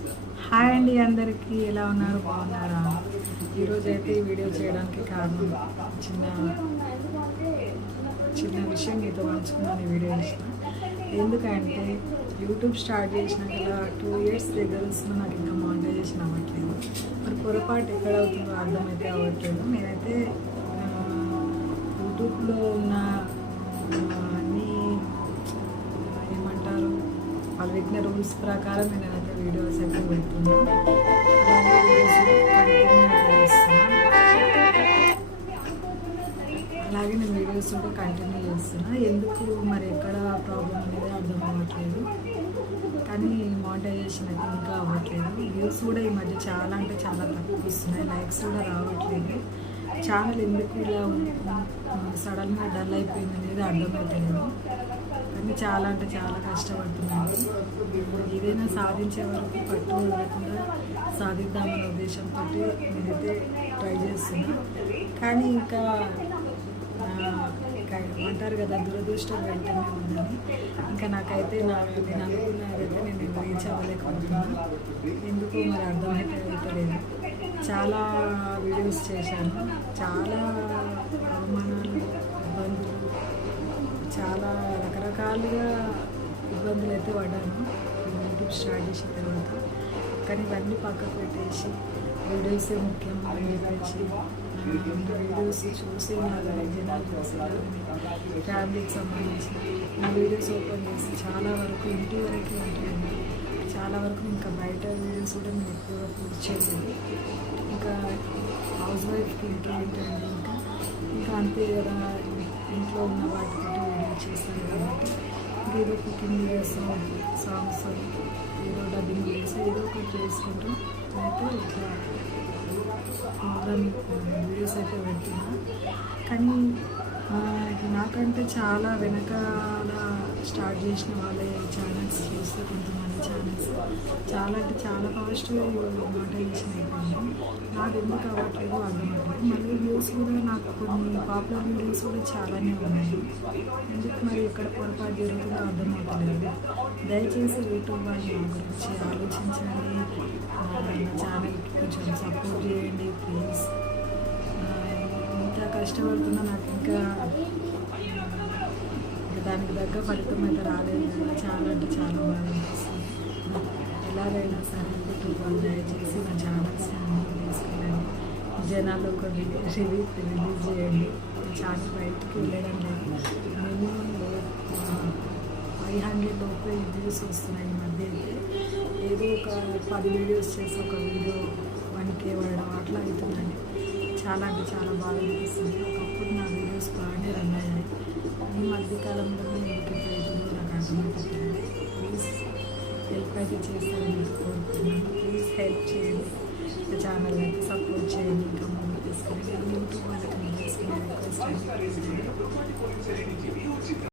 Hi అండి, అందరికీ ఎలా ఉన్నారు? బాగున్నారా? ఈరోజు అయితే ఈ వీడియో చేయడానికి కారణం చిన్న చిన్న విషయం మీతో పంచుకున్నాను. ఈ వీడియో చేసిన ఎందుకంటే యూట్యూబ్ స్టార్ట్ చేసినాక ఇలా 2 years దగ్గర వస్తున్నా, నాకు ఇంకా మానిటైజేషన్ అవ్వట్లేదు. మరి పొరపాటు ఎక్కడ అవుతుందో అర్థమైతే అవ్వట్లేదు. నేనైతే యూట్యూబ్లో ఉన్న అన్నీ ఏమంటారు, వాళ్ళు పెట్టిన రూల్స్ ప్రకారం నేనైతే వీడియోస్ అయితే పెడుతున్నా. అలాగే నేను వీడియోస్ కూడా కంటిన్యూ చేస్తున్నా. ఎందుకు మరి ఎక్కడ ప్రాబ్లం అనేది అర్థం అవ్వట్లేదు. కానీ మానిటైజేషన్ అయితే ఇంకా అవ్వట్లేదు. వ్యూస్ కూడా ఈ మధ్య చాలా అంటే చాలా తక్కువ వస్తున్నాయి. లైక్స్ కూడా రావట్లేదు. ఛానల్ ఎందుకు ఇలా సడన్గా డల్ అయిపోయింది అనేది అర్థమవుతలేదు. కానీ చాలా అంటే చాలా కష్టపడుతున్నాను. ఏదైనా సాధించే వరకు పట్టు లేకుండా సాధిద్దామనే ఉద్దేశంతో నేనైతే ట్రై చేస్తున్నా. కానీ ఇంకా అంటారు కదా, దురదృష్టం వెంటనే ఉందని. ఇంకా నాకైతే నేను అనుకున్నదైతే నేను రీచ్ అవ్వలేకపోతున్నా. ఎందుకు మరి అర్థమైతే అవుతలేదు. చాలా వీడియోస్ చేశాను, చాలా అవమానాలు, ఇబ్బందులు, చాలా రకరకాలుగా ఇబ్బందులు అయితే పడ్డాను యూట్యూబ్ స్టార్ట్ చేసిన తర్వాత. కానీ ఇవన్నీ పక్కకు పెట్టేసి వీడియోసే ముఖ్యం అని చెప్పేసి వీడియోస్ చూసి జనాలు చూసి ఫ్యామిలీకి సంబంధించిన నా వీడియోస్ ఓపెన్ చేసి చాలా వరకు ఇంటి వరకే ఉంటుంది. చాలా వరకు ఇంకా బయట వీడియోస్ కూడా నేను ఎక్కువగా పూర్తి చేయలేదు. ఇంకా హౌస్ వైఫ్కి ఇంట్లో ఏంటంటే ఇంకా అంతే కదా, ఇంట్లో ఉన్న వాటితో వీడియో చేస్తాను కాబట్టి ఏదో కుకింగ్ వీడియోస్, సాంగ్స్, ఏదో డబ్బింగ్ వీడియోస్ ఏదో ఒకటి చేసుకుంటూ అయితే ఇట్లా వీడియోస్ అయితే పెడుతున్నా. కానీ నాకంటే చాలా వెనకాల స్టార్ట్ చేసిన వాళ్ళ ఛానల్స్ చూస్తే కొంతమంది ఛానల్స్ చాలా అంటే చాలా ఫాస్ట్గా మానిటైజేషన్ అయిపోయింది. నాకు ఎందుకు అవ్వట్లేదు అర్థమవుతుంది. మళ్ళీ వ్యూస్ కూడా నాకు కొన్ని పాపులర్ వీడియోస్ కూడా చాలానే ఉన్నాయి. ఎందుకు మరి ఎక్కడ పొరపాటు జరుగుతుందో అర్థమవుతలేదు. దయచేసి యూట్యూబ్ వాళ్ళు నా గురించి ఆలోచించండి. నా ఛానల్కి కొంచెం సపోర్ట్ చేయండి ప్లీజ్. ఇంత కష్టపడుతున్నా నాకు ఇంకా దానికి తగ్గ ఫలితం అయితే రాలేదు కదా. చాలా అంటే చాలా బాగా అనిపిస్తుంది. ఎలాగైనా సరే యూట్యూబ్ వాళ్ళు దయచేసి నా ఛానల్స్ తీసుకెళ్ళండి. జనాలు ఒక రిలీజ్ చేయండి. ఛానల్ బయటికి వెళ్ళడం లేదు. మినిమం 500 లోపే వ్యూస్ వస్తున్నాయి ఈ మధ్య. అయితే ఏదో ఒక 10 వీడియోస్ చేసి ఒక వీడియో 1K పడడం అట్లా అవుతుందండి. చాలా అంటే చాలా బాగా అనిపిస్తుంది. ఒకప్పుడు నా వీడియోస్ బాగానే రన్ అయ్యాయి. ఈ మధ్యకాలంలో ఎందుకు అవుతుందో నాకు అర్థమవుతుంది. ప్లీజ్ హెల్ప్ అయితే చేస్తారని కోరుకుంటున్నాను. ప్లీజ్ హెల్ప్ చేయండి, నా ఛానల్ అయితే సపోర్ట్ చేయండి. ఇంకా ముందుకు తీసుకెళ్ళి యూట్యూబ్ వాళ్ళకి నేను చేసుకునే రిక్వెస్ట్ అండి.